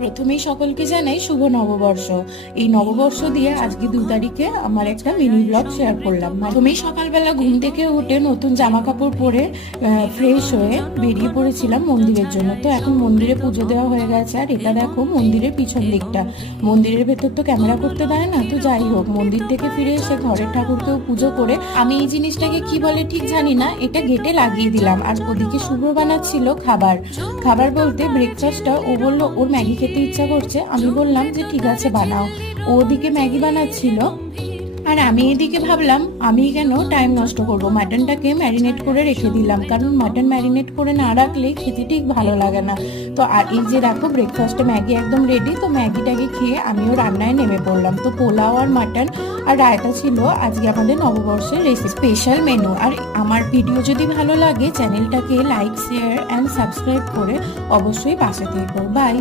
প্রথমেই সকলকে জানাই শুভ নববর্ষ। এই নববর্ষ দিয়ে আজকে 2 তারিখে আমার একটা মিনি ব্লগ শেয়ার করলাম। প্রথমেই সকালবেলা ঘুম থেকে উঠে নতুন জামা কাপড় পরে ফ্রেশ হয়ে বেরিয়ে পড়েছিলাম মন্দিরের জন্য। তো এখন মন্দিরে পুজো দেওয়া হয়ে গেছে, আর এটা দেখো মন্দিরের পিছন দিকটা। মন্দিরের ভেতর তো ক্যামেরা করতে দেয় না, তো যাই হোক, মন্দির থেকে ফিরে এসে ঘরের ঠাকুরকেও পুজো করে আমি এই জিনিসটাকে কি বলে ঠিক জানি না, এটা গেটে লাগিয়ে দিলাম। আর ওদিকে শুভ্র বানাচ্ছিল খাবার। খাবার বলতে ব্রেকফাস্টটা। ও বললো ওর ম্যাগি খেতে ইচ্ছা করছে। আমি বললাম যে ঠিক আছে বানাও। ও ওদিকে ম্যাগি বানাচ্ছিল, আর আমি এদিকে ভাবলাম আমি কেন টাইম নষ্ট করব, মাটনটাকে ম্যারিনেট করে রেখে দিলাম, কারণ মাটন ম্যারিনেট করে না রাখলে খেতে ঠিক ভালো লাগে না। তো আর এই যে দেখো ব্রেকফাস্টে ম্যাগি একদম রেডি। তো ম্যাগিটাকে খেয়ে আমিও রান্নায় নেমে পড়লাম। তো পোলাও আর মাটন আর রায়তা ছিল আজকে আমাদের নববর্ষের রেসিপি স্পেশাল মেনু। আর আমার ভিডিও যদি ভালো লাগে চ্যানেলটাকে লাইক, শেয়ার অ্যান্ড সাবস্ক্রাইব করে অবশ্যই পাশে থেকো। বাই।